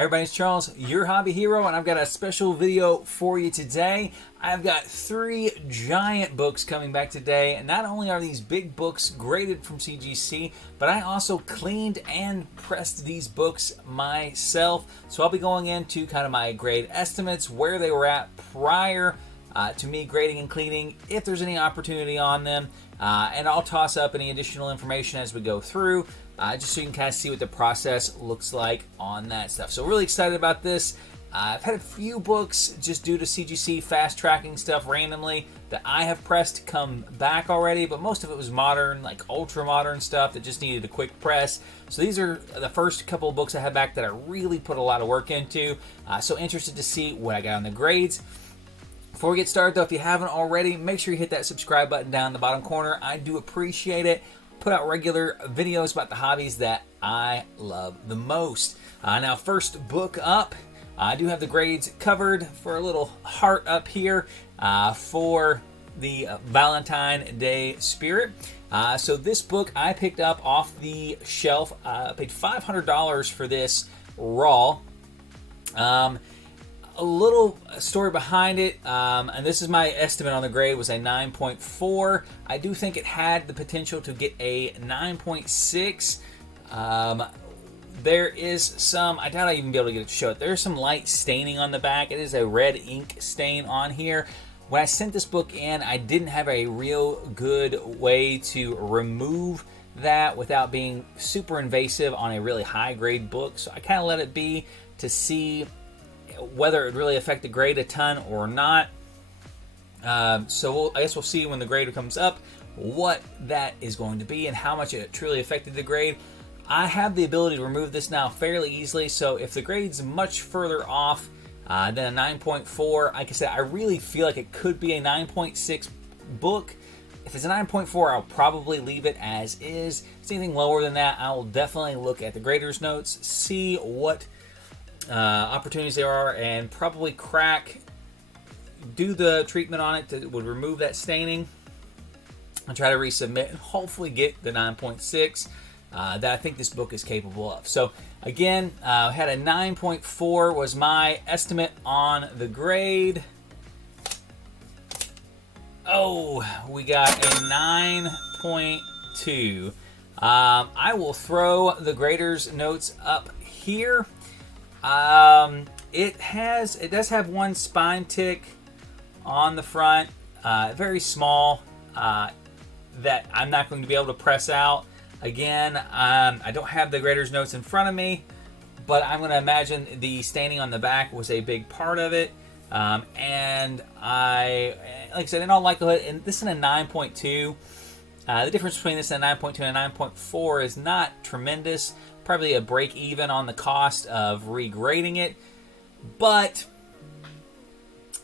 Everybody, it's Charles, your hobby hero, and I've got a special video for you today. I've got 3 giant books coming back today, and not only are these big books graded from CGC, but I also cleaned and pressed these books myself. So I'll be going into kind of my grade estimates, where they were at prior to me grading and cleaning, if there's any opportunity on them, and I'll toss up any additional information as we go through. Just so you can kind of see what the process looks like on that stuff. So really excited about this. I've had a few books just due to CGC fast tracking stuff randomly that I have pressed come back already, but most of it was modern, like ultra modern stuff that just needed a quick press. So these are the first couple of books I have back that I really put a lot of work into. So interested to see what I got on the grades. Before we get started though, if you haven't already, make sure you hit that subscribe button down in the bottom corner. I do appreciate it. Put out regular videos about the hobbies that I love the most. Now, first book up, I do have the grades covered for a little heart up here for the Valentine Day spirit. So this book I picked up off the shelf. I paid $500 for this raw. A little story behind it, and this is my estimate on the grade, was a 9.4. I do think it had the potential to get a 9.6. There is some, I doubt I'd even be able to get it to show it. There's some light staining on the back. It is a red ink stain on here. When I sent this book in, I didn't have a real good way to remove that without being super invasive on a really high grade book. So I kind of let it be to see whether it really affect the grade a ton or not. So I guess we'll see when the grade comes up what that is going to be and how much it truly affected the grade. I have the ability to remove this now fairly easily, so if the grade's much further off than a 9.4, like I said, I really feel like it could be a 9.6 book. If it's a 9.4, I'll probably leave it as is. If it's anything lower than that, I will definitely look at the grader's notes, see what opportunities there are, and probably do the treatment on it that would remove that staining and try to resubmit and hopefully get the 9.6 that I think this book is capable of. So again, had a 9.4 was my estimate on the grade. Oh, we got a 9.2. I will throw the grader's notes up here. It does have one spine tick on the front, very small, that I'm not going to be able to press out. Again, I don't have the grader's notes in front of me, but I'm going to imagine the staining on the back was a big part of it. And like I said, in all likelihood, and this is a 9.2. The difference between this and a 9.2 and a 9.4 is not tremendous. Probably a break even on the cost of regrading it, but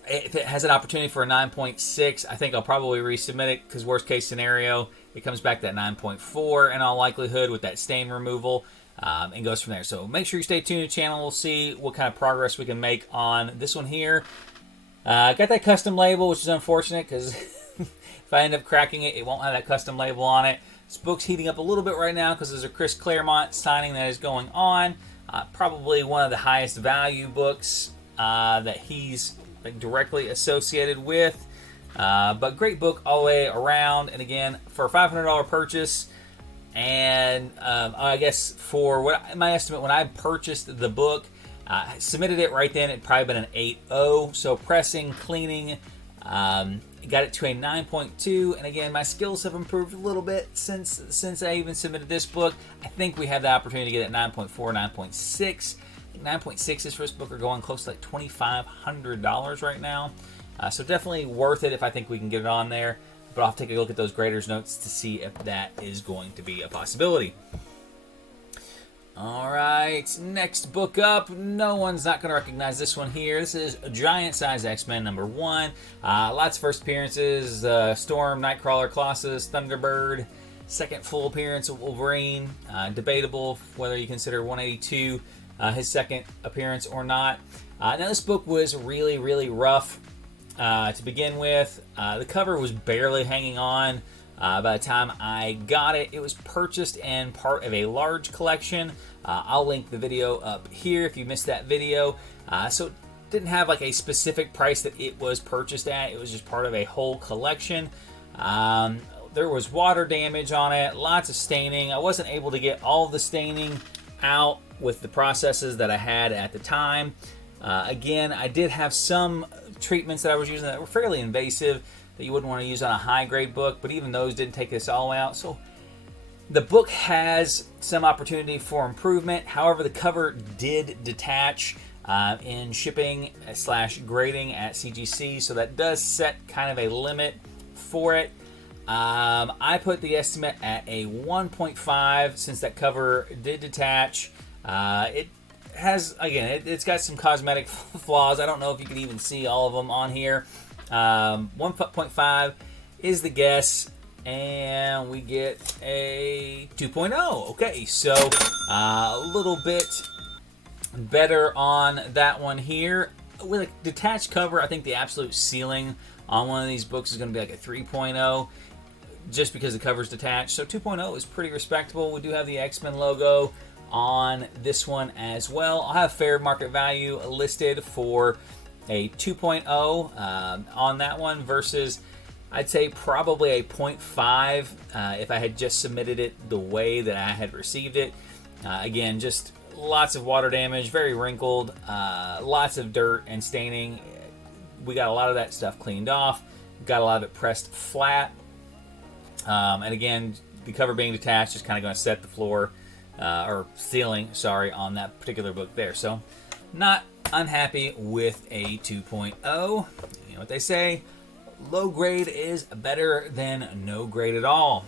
if it has an opportunity for a 9.6, I think I'll probably resubmit it, because worst case scenario, it comes back to that 9.4 in all likelihood with that stain removal, and goes from there. So make sure you stay tuned to the channel. We'll see what kind of progress we can make on this one here. Got that custom label, which is unfortunate, because if I end up cracking it, it won't have that custom label on it. This book's heating up a little bit right now because there's a Chris Claremont signing that is going on. Probably one of the highest value books that he's directly associated with. But great book all the way around. And again, for a $500 purchase, and I guess for what my estimate when I purchased the book, submitted it right then, it'd probably been an 8.0. So pressing, cleaning, got it to a 9.2, and again, my skills have improved a little bit since I even submitted this book. I think we have the opportunity to get it 9.4, 9.6. 9.6s for this book are going close to like $2,500 right now. So definitely worth it if I think we can get it on there. But I'll take a look at those grader's notes to see if that is going to be a possibility. All right, next book up. No one's not going to recognize this one here. This is Giant Size X-Men #1. Lots of first appearances. Storm, Nightcrawler, Colossus, Thunderbird. Second full appearance of Wolverine. Debatable whether you consider 182 his second appearance or not. Now this book was really, really rough to begin with. The cover was barely hanging on. By the time I got it, it was purchased and part of a large collection. I'll link the video up here if you missed that video. So it didn't have like a specific price that it was purchased at. It was just part of a whole collection. There was water damage on it, lots of staining. I wasn't able to get all the staining out with the processes that I had at the time. Again, I did have some treatments that I was using that were fairly invasive that you wouldn't want to use on a high-grade book, but even those didn't take this all the way out. So the book has some opportunity for improvement. However, the cover did detach in shipping / grading at CGC, so that does set kind of a limit for it. I put the estimate at a 1.5 since that cover did detach. It has, again, it's got some cosmetic flaws. I don't know if you can even see all of them on here. 1.5 is the guess, and we get a 2.0. Okay, so a little bit better on that one here. With a detached cover, I think the absolute ceiling on one of these books is going to be like a 3.0, just because the cover's detached. So 2.0 is pretty respectable. We do have the X-Men logo on this one as well. I'll have fair market value listed for a 2.0 on that one versus, I'd say, probably a 0.5 if I had just submitted it the way that I had received it. Again, just lots of water damage, very wrinkled, lots of dirt and staining. We got a lot of that stuff cleaned off, got a lot of it pressed flat, and again, the cover being detached is kind of going to set the floor or ceiling, sorry, on that particular book there. So not unhappy with a 2.0. You know what they say, low grade is better than no grade at all.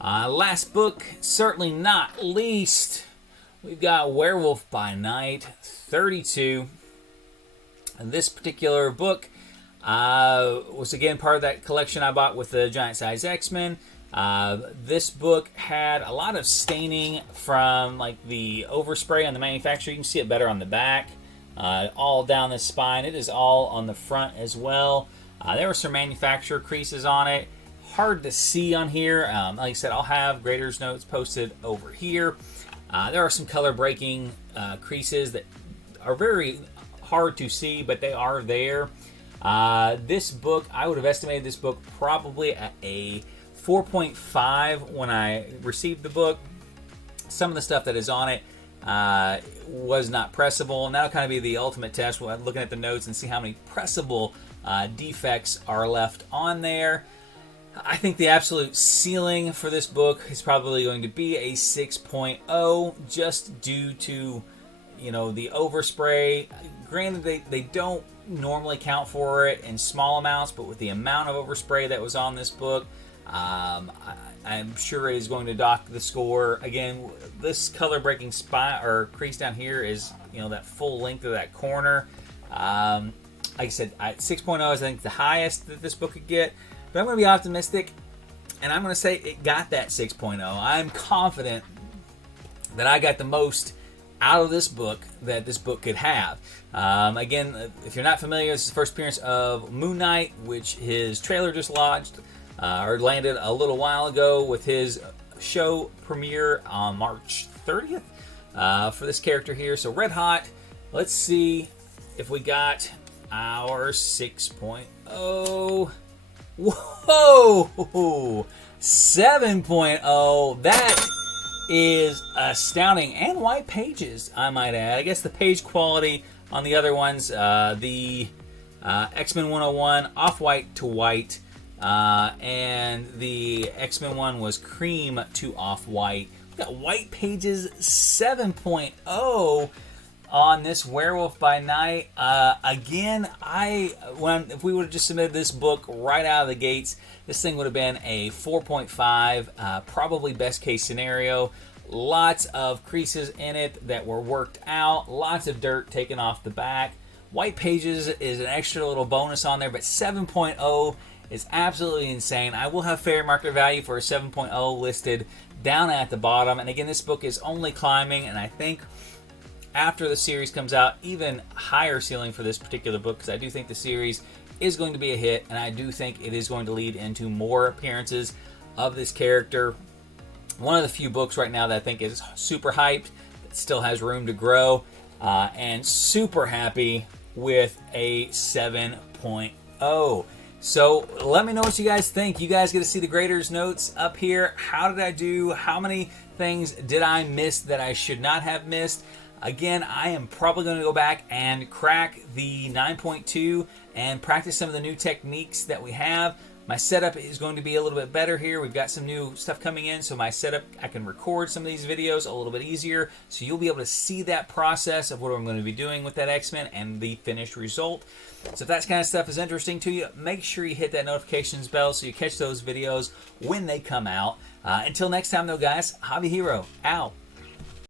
Last book, certainly not least, we've got Werewolf by Night 32. And this particular book was again part of that collection I bought with the Giant Size X-Men. This book had a lot of staining from like the overspray on the manufacturer. You can see it better on the back, all down the spine. It is all on the front as well. There were some manufacturer creases on it. Hard to see on here. Like I said, I'll have grader's notes posted over here. There are some color breaking creases that are very hard to see, but they are there. This book, I would have estimated this book probably at a 4.5 when I received the book. Some of the stuff that is on it was not pressable, and that'll kind of be the ultimate test. We'll looking at the notes and see how many pressable defects are left on there. I think the absolute ceiling for this book is probably going to be a 6.0, just due to, you know, the overspray. Granted, they don't normally count for it in small amounts, but with the amount of overspray that was on this book, I'm sure it is going to dock the score. Again, this color breaking spot or crease down here is, you know, that full length of that corner. Like I said, 6.0 is, I think, the highest that this book could get. But I'm going to be optimistic, and I'm going to say it got that 6.0. I'm confident that I got the most out of this book that this book could have. Again, if you're not familiar, this is the first appearance of Moon Knight, which his trailer just lodged or landed a little while ago with his show premiere on March 30th for this character here. So red hot. Let's see if we got our 6.0. Whoa! 7.0. That is astounding. And white pages, I might add. I guess the page quality on the other ones, the X-Men 101, off-white to white, and the X-Men one was cream to off-white. We got white pages 7.0 on this Werewolf by Night. Again, if we would have just submitted this book right out of the gates, this thing would have been a 4.5, probably best case scenario. Lots of creases in it that were worked out, lots of dirt taken off the back. White pages is an extra little bonus on there, but 7.0 is absolutely insane. I will have fair market value for a 7.0 listed down at the bottom. And again, this book is only climbing, and I think after the series comes out, even higher ceiling for this particular book, because I do think the series is going to be a hit, and I do think it is going to lead into more appearances of this character. One of the few books right now that I think is super hyped, that still has room to grow, and super happy with a 7.0. So let me know what you guys think. You guys get to see the graders notes up here. How did I do? How many things did I miss that I should not have missed? Again, I am probably going to go back and crack the 9.2 and practice some of the new techniques that we have. My setup is going to be a little bit better here. We've got some new stuff coming in, so my setup, I can record some of these videos a little bit easier, so you'll be able to see that process of what I'm going to be doing with that X-Men and the finished result. So if that kind of stuff is interesting to you, make sure you hit that notifications bell so you catch those videos when they come out. Until next time, though, guys, Hobby Hero, out.